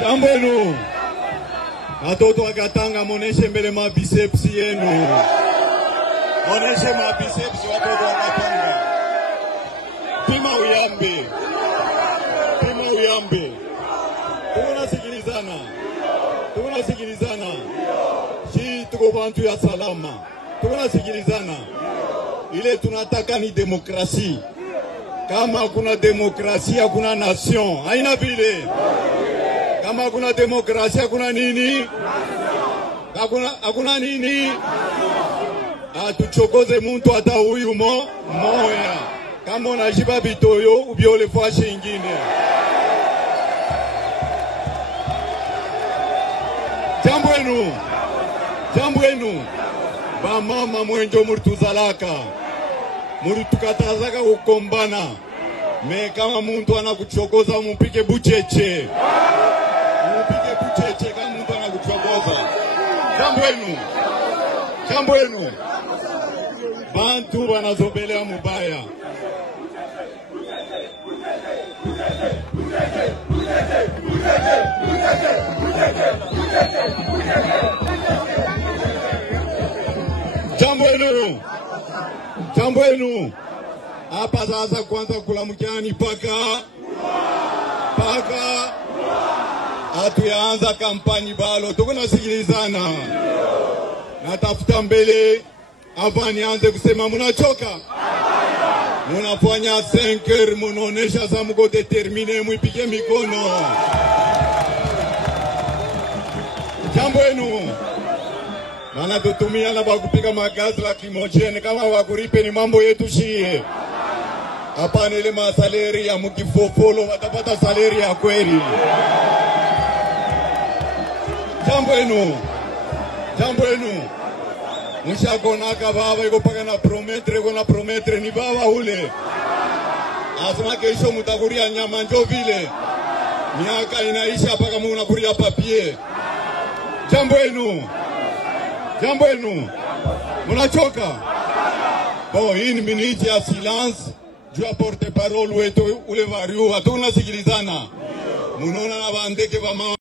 Jambo yenu. Watoto wa Katanga moneshe mbele mabiceps yenu. Moneshe mabiceps watoto wa Katanga. Pima uyambe. Pima uyambe. Tunasikilizana. Tunasikilizana. Si tuko bantu ya salama. Tunasikilizana. Ile tunataka ni demokrasi. Kama kuna demokrasia hakuna nation. Haina vile. Kama kuna demokrasia hakuna nini? Hakuna nini? Tuchokoze muntu hata huyu moya. Kama unajiba bitoyo ubiole fashe ingine. Jambo yenu. Ba mama mwenjo murtuzalaka. Muritukatazaka kukombana. Me kama muntu anakuchokoza mupike bucheche. Mupike bucheche kama muntu anakuchokoza. Jambo yenu. Bantu wanazobelea mubaya. Jambo yenu. Hapa sasa kwanza kulamukiani paka hatuyaanza kampani balo. Tuko nasikilizana. Natafuta mbele hapa nianze kusema munachoka. Munafanya 5 heures munaonesha za mko determine muipige mikono. Jambo yenu. Mana tutumia na bakupiga magazi lacrimogene kama wakuripe ni mambo yetu shie. Hapa nile masaleri ya mukifofolo watapata saleri ya kweli. Jambo yenu. Mshakonaka baba iko paka na prometre ni baba ule. Asema kesho mutakuria nyama njo vile. Miaka inaisha paka munakuria papier. Jambo yenu. Munachoka. Bon, une minute ya silence. Jua porte parole wetu ule variu. Hatuna sikilizana. Munona na bandeke ba